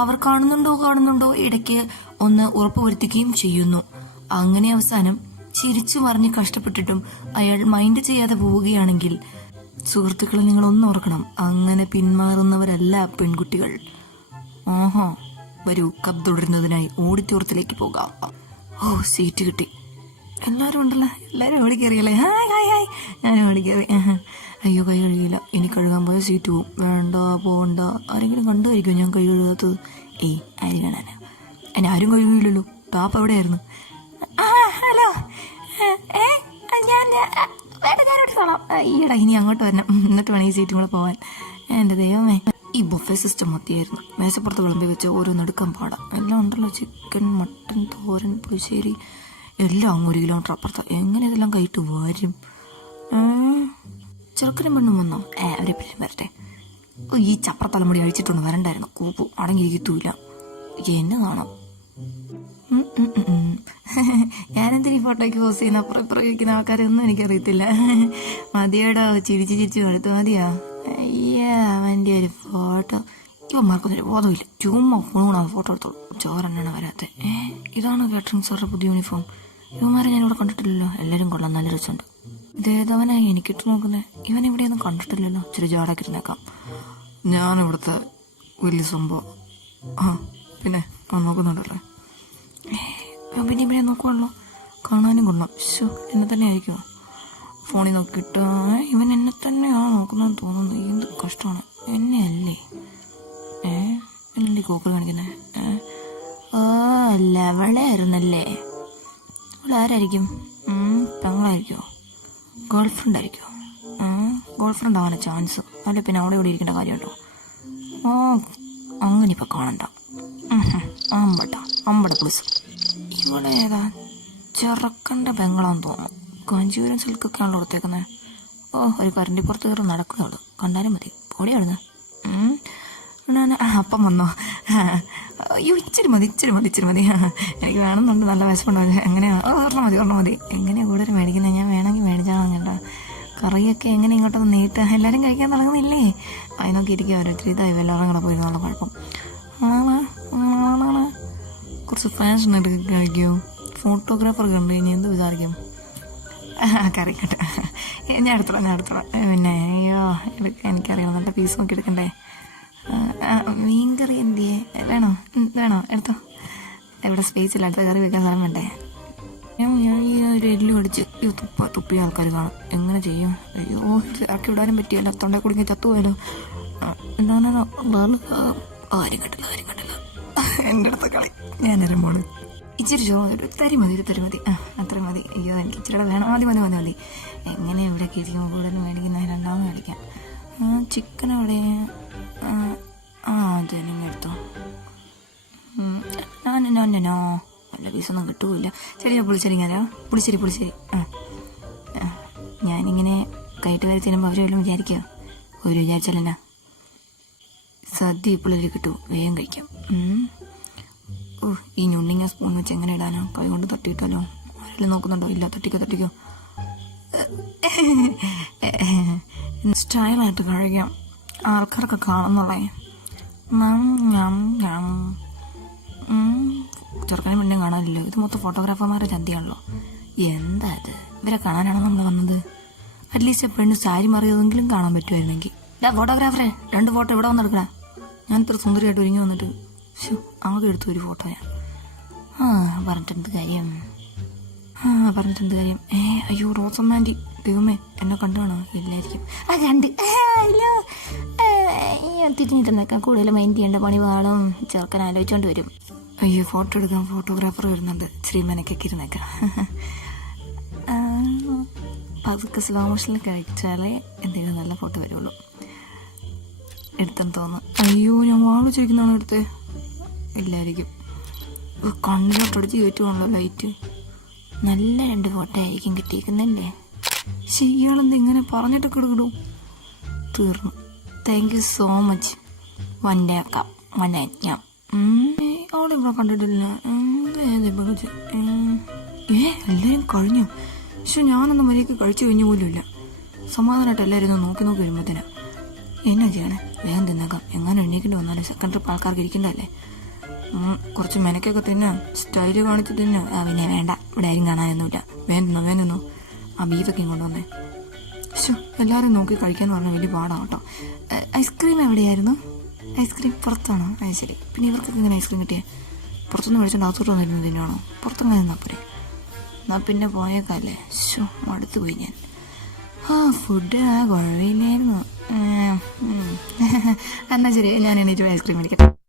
അവർ കാണുന്നുണ്ടോ ഇടയ്ക്ക് ഒന്ന് ഉറപ്പുവരുത്തുകയും ചെയ്യുന്നു. അങ്ങനെ അവസാനം ചിരിച്ചു മറിഞ്ഞ് കഷ്ടപ്പെട്ടിട്ടും അയാൾ മൈൻഡ് ചെയ്യാതെ പോവുകയാണെങ്കിൽ സുഹൃത്തുക്കളെ നിങ്ങൾ ഒന്ന് ഓർക്കണം, അങ്ങനെ പിന്മാറുന്നവരല്ല പെൺകുട്ടികൾ. ആഹാ, വരൂ, കപ്പ് തുടരുന്നതിനായി ഓഡിറ്റോറിയത്തിലേക്ക് പോകാം. ഓ, സീറ്റ് കിട്ടി. എല്ലാവരും ഉണ്ടല്ലോ, എല്ലാവരും ഓടിക്കറിയല്ലേ? ഹായ് ഹായ് ഹായ്, ഞാൻ ഓടിക്കറി. അയ്യോ, കൈ കഴുകിയില്ല, ഇനി കഴുകാൻ പോയ സീറ്റ് പോവും. വേണ്ട, പോകണ്ട. ആരെങ്കിലും കണ്ടുമായിരിക്കും ഞാൻ കൈ കഴുകാത്തത്? ഏയ്, ആര് കാണാനാ? എന്നെ ആരും കഴുകിയില്ലല്ലോ. ടാപ്പ് എവിടെയായിരുന്നു? ഹലോ, ഈയിടെ ഇനി അങ്ങോട്ട് വരണം, എന്നിട്ട് വേണം ഈ സീറ്റും കൂടെ പോവാൻ. എൻ്റെ ദൈവമേ, ഈ ബുഫേ സിസ്റ്റം മതിയായിരുന്നു. മേശപ്പുറത്ത് വിളമ്പി വെച്ച് ഓരോന്നെടുക്കാൻ പാടാം. എല്ലാം ഉണ്ടല്ലോ, ചിക്കൻ, മട്ടൻ, തോരൻ, പുളിശ്ശേരി, എല്ലാം അങ്ങ് 1 കിലോമീറ്റർ അപ്പുറത്ത്. എങ്ങനെ ഇതെല്ലാം കൈയിട്ട് വരും? ചെറുക്കനും പെണ്ണും വന്നോ? അവരെ പിന്നെ വരട്ടെ. ഈ ചപ്ര തലമുടി അഴിച്ചിട്ടൊന്ന് വരണ്ടായിരുന്നു. കൂപ്പു അടങ്ങിയിരിക്കത്തൂല. എന്നതാണോ? ഞാനെന്തിനീ ഫോട്ടോയ്ക്ക് പോസ് ചെയ്യുന്ന അപ്പുറം ഇപ്പുറം ഇരിക്കുന്ന ആൾക്കാരൊന്നും എനിക്കറിയത്തില്ല. മതിയോടോ, ചിരിച്ചു അടുത്ത് മതിയോ? അയ്യാ, അവൻ്റെ ഒരു ഫോട്ടോ. ഇവന്മാർക്കൊന്നൊരു ബോധമില്ല, ചുമ്മാ ഫോണാണ് ഫോട്ടോ എടുത്തോളൂ. ചോരെണ്ണാണ് വരാത്തെ. ഇതാണ് കാറ്ററിംഗ് സാറിന്റെ പുതിയ യൂണിഫോം. ഇവന്മാരെ ഞാനിവിടെ കണ്ടിട്ടില്ലല്ലോ. എല്ലാവരും കൊള്ളാം, നല്ല രസമുണ്ട്. ഇതേതവനായി എനിക്കിട്ട് നോക്കുന്നത്? ഇവൻ എവിടെയൊന്നും കണ്ടിട്ടില്ലല്ലോ. ഇച്ചിരി ജാടാക്കി ഇരുന്നേക്കാം. ഞാനിവിടുത്തെ വലിയ സംഭവം. പിന്നെ നോക്കുന്നുണ്ടല്ലേ? പിന്നെ നോക്കുവാണല്ലോ, കാണാനും കൊള്ളാം. എന്നെ തന്നെ ആയിരിക്കുമോ? ഫോണിൽ നോക്കിയിട്ട് ഇവൻ എന്നെ തന്നെയാണോ നോക്കുന്നതെന്ന് തോന്നുന്നു. എന്ത് കഷ്ടമാണ്. എന്നെ അല്ലേ? എന്നെ കോക്കർ കാണിക്കുന്നത്? അവളെ ആയിരുന്നല്ലേ? അവൾ ആരായിരിക്കും? പെങ്ങളായിരിക്കുമോ? ഗേൾഫ്രണ്ട് ആയിരിക്കുമോ? ഗേൾഫ്രണ്ട് ആവാൻ ചാൻസ്. അല്ല പിന്നെ അവിടെ ഇവിടെ ഇരിക്കേണ്ട കാര്യമുണ്ടോ? അങ്ങനെ ഇപ്പം കാണണ്ട. അമ്പട പുളിസ്. ഇവിടെ ഏതാ? ചെറുക്കൻ്റെ പെങ്ങളാന്ന് തോന്നുന്നു. കാഞ്ചീപുരം സിൽക്കൊക്കെയാണല്ലോ കൊടുത്തേക്കുന്നത്. ഒരു കരണ്ടി പുറത്ത് കയറി നടക്കുന്നവള്. കണ്ടാലും മതി. ഓടിയാടുന്നു. അപ്പം വന്നോ? അയ്യോ, ഇച്ചിരി മതി. എനിക്ക് വേണമെന്നുണ്ട്, നല്ല വിശപ്പുണ്ടാവില്ല. എങ്ങനെയാ? ഒരെണ്ണം മതി. എങ്ങനെയാ കൂടുതൽ മേടിക്കുന്നത്? ഞാൻ വേണമെങ്കിൽ മേടിച്ചാണോ കേട്ടോ. കറിയൊക്കെ എങ്ങനെ ഇങ്ങോട്ടൊന്ന് നീട്ടുക? എല്ലാവരും കഴിക്കാൻ തുടങ്ങുന്നില്ലേ? അതിനൊക്കെ ഇരിക്കുക. ഓരോരുത്തർ ഇതായി എല്ലാവരും കൂടെ പോയിരുന്നുള്ള കുഴപ്പം. കുറച്ച് ഫാഷൻ എടുക്കുക കഴിക്കുമോ? ഫോട്ടോഗ്രാഫർ കണ്ടു കഴിഞ്ഞാൽ എന്ത് വിചാരിക്കും? കറിക്കട്ടെ, ഞാൻ എടുത്തോളാം. പിന്നെ അയ്യോ, എനിക്കറിയാം, നല്ല പീസ് നോക്കി എടുക്കണ്ടേ. മീൻകറി എന്തിയെ? വേണോ? എടുത്തോ. എവിടെ സ്പേസ് ഇല്ല, അടുത്ത കറി വെക്കാൻ സ്ഥലം വേണ്ടേ? ഞാൻ ഈ ഒരു എല്ലും അടിച്ച് തുപ്പിയ ആൾക്കാർ കാണും. എങ്ങനെ ചെയ്യും? അയ്യോ, ഇറക്കി വിടാനും പറ്റിയല്ലോ. തൊണ്ടേ കുടുങ്ങി ചത്തുപോയല്ലോ. എന്താണോ? ആരും കണ്ടില്ല. എൻ്റെ അടുത്ത കളി. ഞാൻ ഇറങ്ങോളൂ. ഇച്ചിരി ചോറ് തരി മതി. അത്ര മതി. അയ്യോ, എനിക്ക് ഇച്ചിരി വേണം. മതി. എങ്ങനെ ഇവിടെ കിരിക്കും? കൂടുതൽ മേടിക്കുന്ന രണ്ടാമത് മേടിക്കാം. ചിക്കൻ അവിടെ. അത് നിങ്ങൾ എടുത്തോ. നോ, നല്ല പീസൊന്നും കിട്ടൂല. ശരി, പുളിശ്ശേരി. ഞാനിങ്ങനെ കയറ്റ് വരെ തരുമ്പോൾ അവരെല്ലാം വിചാരിക്കുമോ? ഒരു വിചാരിച്ചാലെന്നാ? സദ്യ ഇപ്പോഴൊരു കിട്ടൂ, വേഗം കഴിക്കാം. ഈ ഞുണ്ണിങ്ങ സ്പൂൺ വെച്ച് എങ്ങനെ ഇടാനോ? കൈ കൊണ്ട് തട്ടിയിട്ടാലോ? ആരെല്ലാം നോക്കുന്നുണ്ടോ? ഇല്ല, തട്ടിക്കോ. സ്റ്റൈലായിട്ട് കഴിക്കാം, ആൾക്കാരൊക്കെ കാണുന്നുള്ളേ. ചെറുക്കനും പെണ്ണും കാണാനില്ലല്ലോ. ഇത് മൊത്തം ഫോട്ടോഗ്രാഫർമാരുടെ ചന്തിയാണല്ലോ. എന്താ ഇത്? ഇവരെ കാണാനാണോ നമ്മൾ വന്നത്? അറ്റ്ലീസ്റ്റ് പെണ്ണ് സാരി മാറിയതെങ്കിലും കാണാൻ പറ്റുമായിരുന്നെങ്കിൽ. ഫോട്ടോഗ്രാഫറെ, 2 ഫോട്ടോ ഇവിടെ വന്നെടുക്കണേ. ഞാൻ ഇത്ര സുന്ദരിയായിട്ട് ഒരുങ്ങി വന്നിട്ട് ആകെ എടുത്തു ഒരു ഫോട്ടോ ഞാൻ. പറഞ്ഞിട്ടെന്ത് കാര്യം? അയ്യോ, റോസമ്മാൻറ്റി, ദൈവമേ, എന്നെ കണ്ടാണോ? ഇല്ലായിരിക്കും. കണ്ട് തിരിഞ്ഞിട്ട് നിൽക്കാൻ കൂടുതൽ മൈൻഡ് ചെയ്യേണ്ട പണി പാടും. ചെറുക്കൻ ആലോചിച്ചോണ്ട് വരും. അയ്യോ, ഫോട്ടോ എടുക്കാൻ ഫോട്ടോഗ്രാഫർ വരുന്നുണ്ട്. ശ്രീമനക്കൊക്കെ ഇരുന്നേക്കാം. പതുക്കെ സ്ലോ മോഷനിൽ കഴിച്ചാലേ എന്തെങ്കിലും നല്ല ഫോട്ടോ വരുള്ളൂ. എടുത്തെന്ന് തോന്നുന്നു. അയ്യോ, ഞാൻ വാങ്ങിച്ചിരിക്കുന്നതാണോ എടുത്തേ? ഇല്ലായിരിക്കും. കണ്ണിലോട്ടടിച്ച് കയറ്റുവാണല്ലോ ലൈറ്റ്. നല്ല 2 ഫോട്ടോ ആയിരിക്കും കിട്ടിയിരിക്കുന്നല്ലേ. ഇയാളെന്ത് ഇങ്ങനെ പറഞ്ഞിട്ടൊക്കെ എടുക്കണു? തീർന്നു. Thank you so much. വന്നേക്കാം. ഞാൻ അവളിവിടെ കണ്ടിട്ടില്ല. എല്ലാവരും കഴിഞ്ഞു. പക്ഷെ ഞാനൊന്നും മര്യാദയ്ക്ക് കഴിച്ചു കഴിഞ്ഞു പോലും ഇല്ല. സമാധാനമായിട്ട് എല്ലാവരും നോക്കി വരുമ്പോഴത്തേന് എന്നാ ചെയ്യണേ? വേഗം തിന്നേക്കാം. എങ്ങനെ എണ്ണീക്കേണ്ടി വന്നാലും സെക്കൻഡ് ട്രിപ്പ് ആൾക്കാർക്ക് ഇരിക്കണ്ടല്ലേ. കുറച്ച് മെനക്കൊക്കെ തിന്നാ, സ്റ്റൈല് കാണിച്ച് തിന്നു. പിന്നെ വേണ്ട, ഇവിടെ ആരും കാണാനൊന്നുമില്ല. വേഗം തിന്നു. ആ ബീഫൊക്കെ കൊണ്ടുവന്നേ. എല്ലാവരും നോക്കി കഴിക്കാന്ന് പറഞ്ഞാൽ വലിയ പാടാണ് കേട്ടോ. ഐസ്ക്രീം എവിടെയായിരുന്നു? ഐസ്ക്രീം പുറത്താണോ? അത് ശരി. പിന്നെ ഇവർക്കൊക്കെ ഇങ്ങനെ ഐസ്ക്രീം കിട്ടിയേ? പുറത്തുനിന്ന് മേടിച്ചോണ്ട് അകത്തോട്ട് വന്നിരുന്നു തിന്നാണോ? പുറത്തങ്ങനെ നിന്നാ പോരെ. എന്നാ പിന്നെ പോയേക്കല്ലേ. മടുത്തു പോയി ഞാൻ. ഫുഡ് കുഴപ്പമില്ലായിരുന്നു. എന്നാ ശരി, ഞാൻ എണീറ്റ് ഐസ്ക്രീം മേടിക്കട്ടെ.